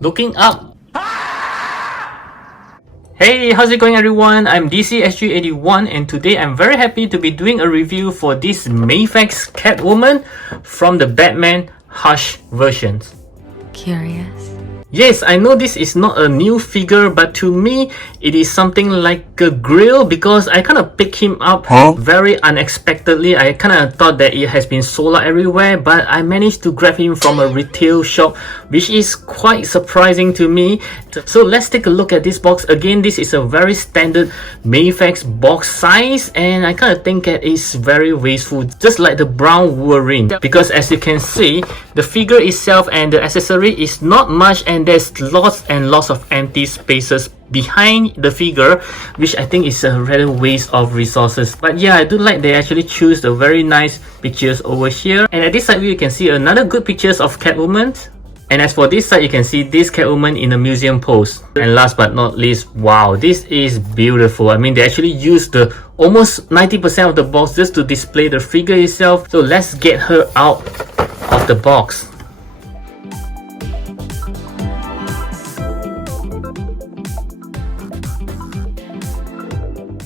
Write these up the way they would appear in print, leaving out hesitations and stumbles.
Looking up. Hey, how's it going everyone? I'm DCSG81 and today I'm very happy to be doing a review for this Mafex Catwoman from the Batman Hush versions. Curious? Yes, I know this is not a new figure, but to me, it is something like a grill because I kind of picked him up very unexpectedly. I kind of thought that it has been sold out everywhere, but I managed to grab him from a retail shop, which is quite surprising to me. So let's take a look at this box. Again, this is a very standard Mafex box size, and I kind of think that it's very wasteful, just like the brown Wolverine. Because as you can see, the figure itself and the accessory is not much, and there's lots and lots of empty spaces behind the figure, which I think is a rather waste of resources. But yeah, I do like they actually choose the very nice pictures over here, and at this side view you can see another good pictures of Catwoman. And as for this side, you can see this Catwoman in a museum pose. And last but not least, wow, this is beautiful. I mean, they actually used the almost 90% of the box just to display the figure itself. So let's get her out of the box.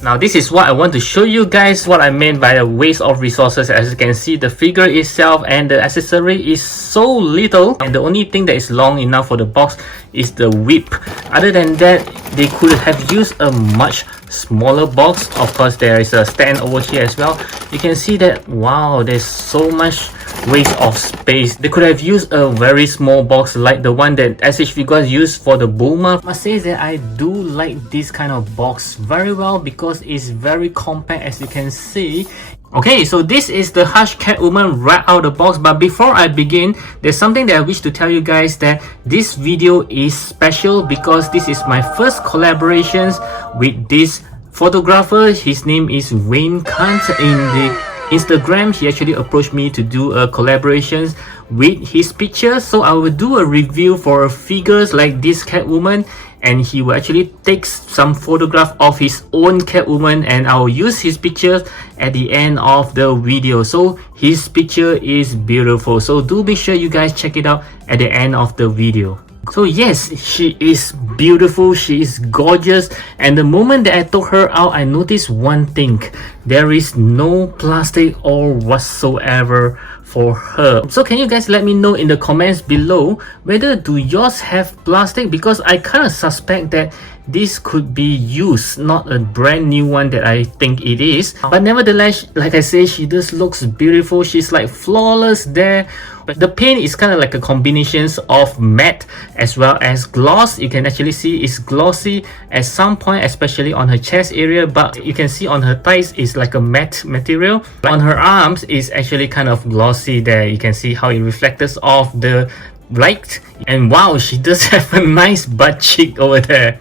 Now this is what I want to show you guys, what I meant by a waste of resources. As you can see, the figure itself and the accessory is so little, and the only thing that is long enough for the box is the whip. Other than that, they could have used a much smaller box. Of course, there is a stand over here as well. You can see that, wow, there's so much waste of space. They could have used a very small box like the one that SH Figures used for the Bulma. I must say that I do like this kind of box very well because it's very compact, as you can see. Okay, so this is the Hush Catwoman right out of the box, but before I begin, there's something that I wish to tell you guys, that this video is special because this is my first collaborations with this photographer. His name is Wayne Kant. In the Instagram, he actually approached me to do a collaboration with his pictures, so I will do a review for figures like this Catwoman, and he will actually take some photograph of his own Catwoman, and I'll use his pictures at the end of the video. So his picture is beautiful, so do make sure you guys check it out at the end of the video. So yes, she is beautiful, she is gorgeous, and the moment that I took her out, I noticed one thing: there is no plastic or whatsoever for her. So can you guys let me know in the comments below whether do yours have plastic, because I kind of suspect that this could be used, not a brand new one that I think it is. But nevertheless, like I say, she just looks beautiful. She's like flawless there. But the paint is kind of like a combination of matte as well as gloss. You can actually see it's glossy at some point, especially on her chest area, but you can see on her thighs is like a matte material. On her arms is actually kind of glossy there. You can see how it reflects off the light. And wow, she does have a nice butt cheek over there.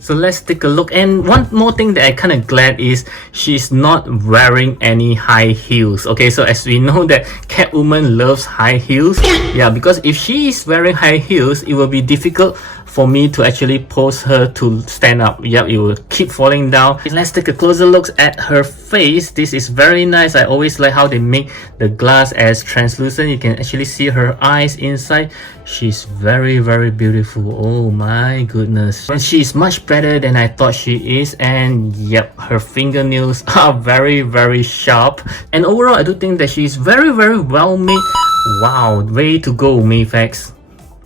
So let's take a look. And one more thing that I kind of glad is she's not wearing any high heels. Okay, so as we know that Catwoman loves high heels. Yeah, because if she is wearing high heels, it will be difficult for me to actually pose her to stand up. Yep, it will keep falling down. Let's take a closer look at her face. This is very nice. I always like how they make the glass as translucent. You can actually see her eyes inside. She's very beautiful. Oh my goodness, and she's much better than I thought she is. And yep, her fingernails are very sharp, and overall I do think that she's very well made. Wow, way to go, Mafex.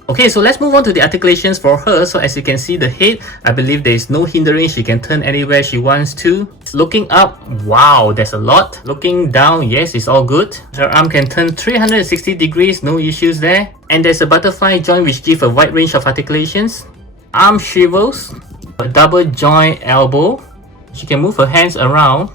Okay, so let's move on to the articulations for her. So as you can see, the head, I believe there is no hindering. She can turn anywhere she wants to. Looking up, wow, there's a lot. Looking down, yes, it's all good. Her arm can turn 360 degrees, no issues there. And there's a butterfly joint which gives a wide range of articulations. Arm swivels, a double joint elbow. She can move her hands around.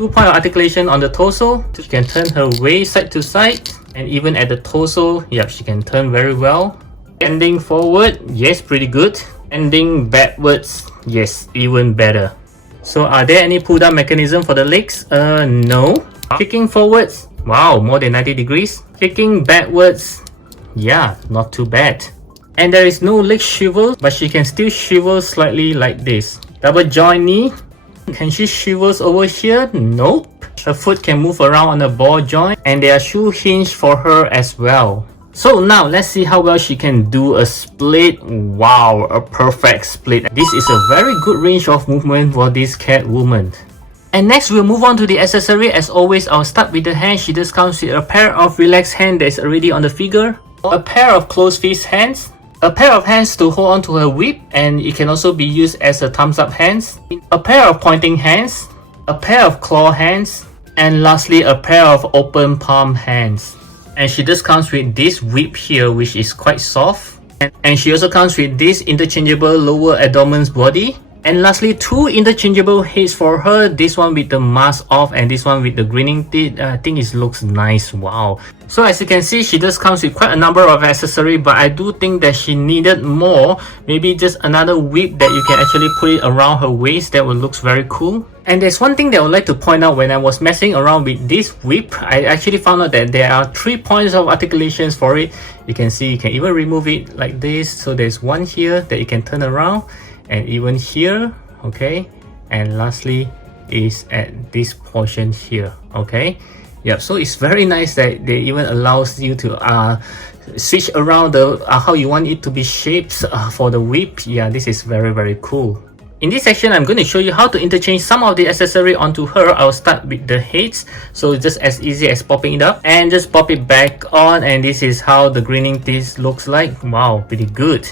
2-point articulation on the torso. She can turn her waist side to side. And even at the torso, yep, she can turn very well. Bending forward, yes, pretty good. Bending backwards, yes, even better. So are there any pull down mechanism for the legs? No. Kicking forwards, wow, more than 90 degrees. Kicking backwards, yeah, not too bad. And there is no leg swivel, but she can still swivel slightly like this. Double joint knee. Can she swivels over here? Nope. Her foot can move around on the ball joint, and there are shoe hinge for her as well. So now let's see how well she can do a split. Wow, a perfect split. This is a very good range of movement for this Catwoman. And next we'll move on to the accessory. As always, I'll start with the hand. She just comes with a pair of relaxed hands that is already on the figure, a pair of closed fist hands, a pair of hands to hold on to her whip, and it can also be used as a thumbs up hands, a pair of pointing hands, a pair of claw hands, and lastly a pair of open palm hands. And she just comes with this whip here, which is quite soft, and she also comes with this interchangeable lower abdomen's body. And lastly, two interchangeable heads for her. This one with the mask off and this one with the grinning teeth. I think it looks nice. Wow. So as you can see, she just comes with quite a number of accessories, but I do think that she needed more. Maybe just another whip that you can actually put it around her waist. That would look very cool. And there's one thing that I would like to point out. When I was messing around with this whip, I actually found out that there are 3 points of articulations for it. You can see you can even remove it like this. So there's one here that you can turn around, and even here, okay, and lastly is at this portion here, okay. Yep, so it's very nice that they even allows you to switch around the how you want it to be shaped for the whip. Yeah, this is very cool. In this section, I'm going to show you how to interchange some of the accessory onto her. I'll start with the heads, so just as easy as popping it up and just pop it back on, and this is how the grinning teeth looks like. Wow, pretty good.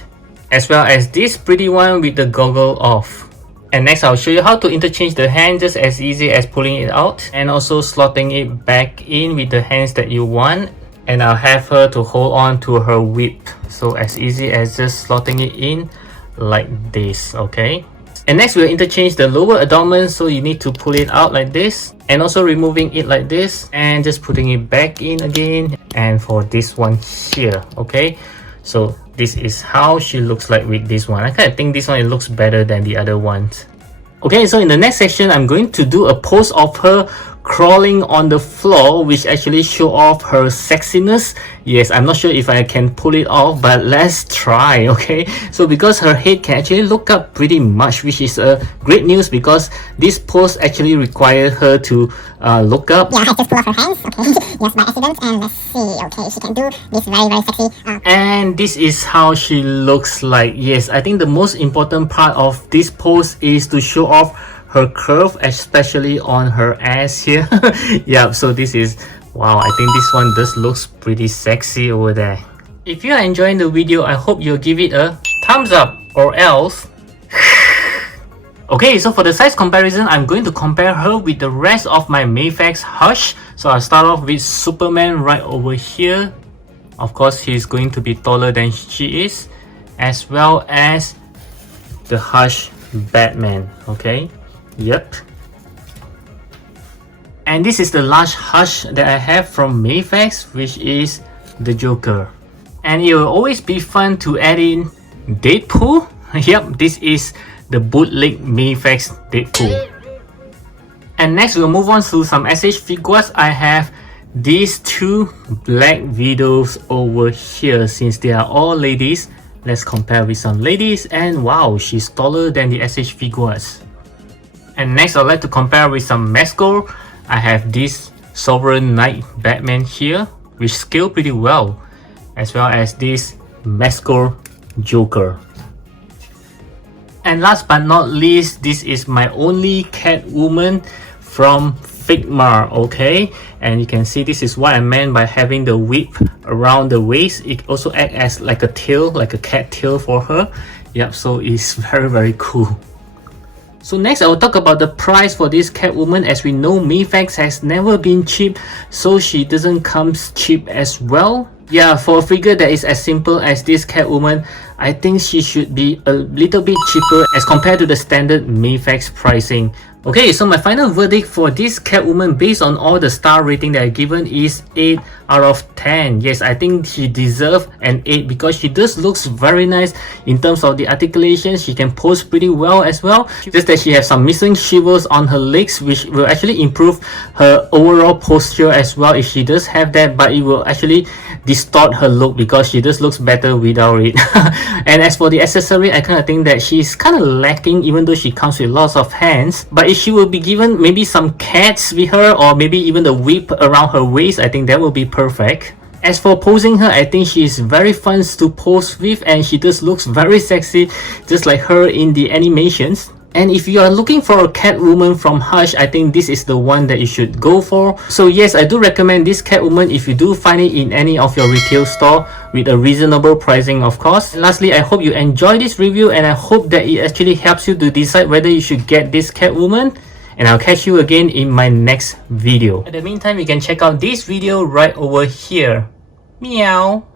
As well as this pretty one with the goggle off. And next I'll show you how to interchange the hand, just as easy as pulling it out and also slotting it back in with the hands that you want. And I'll have her to hold on to her whip, so as easy as just slotting it in like this, okay. And next we'll interchange the lower abdomen, so you need to pull it out like this and also removing it like this and just putting it back in again. And for this one here, okay, so this is how she looks like with this one. I kind of think this one looks better than the other ones. Okay, so in the next section, I'm going to do a pose of her crawling on the floor, which actually show off her sexiness. Yes, I'm not sure if I can pull it off, but let's try, okay? So because her head can actually look up pretty much, which is great news, because this pose actually requires her to look up. Yeah, I just pull off her hands, okay, just by accident, and let's see, okay, she can do this very sexy. And this is how she looks like. Yes, I think the most important part of this pose is to show off her curve, especially on her ass here. Yeah, so this is, wow, I think this one just looks pretty sexy over there. If you are enjoying the video, I hope you'll give it a thumbs up, or else. Okay, so for the size comparison, I'm going to compare her with the rest of my Mafex Hush. So I'll start off with Superman right over here. Of course, he's going to be taller than she is, as well as the Hush Batman, okay. Yep. And this is the last Hush that I have from Mafex, which is the Joker. And it will always be fun to add in Deadpool. Yep, this is the bootleg Mafex Deadpool. And next we'll move on to some SH figures. I have these 2 Black Widows over here. Since they are all ladies, let's compare with some ladies, and wow, she's taller than the SH figures. And next I'd like to compare with some Masco. I have this Sovereign Knight Batman here, which scale pretty well, as well as this Masco Joker. And last but not least, this is my only Catwoman from Figma, okay. And you can see this is what I meant by having the whip around the waist. It also acts as like a tail, like a cat tail for her. Yep, so it's very cool. So next I will talk about the price for this Catwoman. As we know, Mafex has never been cheap, so she doesn't come cheap as well. Yeah, for a figure that is as simple as this Catwoman, I think she should be a little bit cheaper as compared to the standard Mafex pricing. Okay, so my final verdict for this Catwoman based on all the star rating that I've given is 8 out of 10. Yes, I think she deserves an 8 because she just looks very nice in terms of the articulation. She can pose pretty well as well. Just that she has some missing shivers on her legs, which will actually improve her overall posture as well if she does have that, but it will actually distort her look because she just looks better without it. And as for the accessory, I kind of think that she's kind of lacking, even though she comes with lots of hands. But if she will be given maybe some cats with her, or maybe even the whip around her waist, I think that will be perfect. As for posing her, I think she is very fun to pose with, and she just looks very sexy, just like her in the animations. And if you are looking for a Catwoman from Hush, I think this is the one that you should go for. So yes, I do recommend this Catwoman if you do find it in any of your retail store with a reasonable pricing, of course. And lastly, I hope you enjoy this review, and I hope that it actually helps you to decide whether you should get this Catwoman. And I'll catch you again in my next video. In the meantime, you can check out this video right over here. Meow.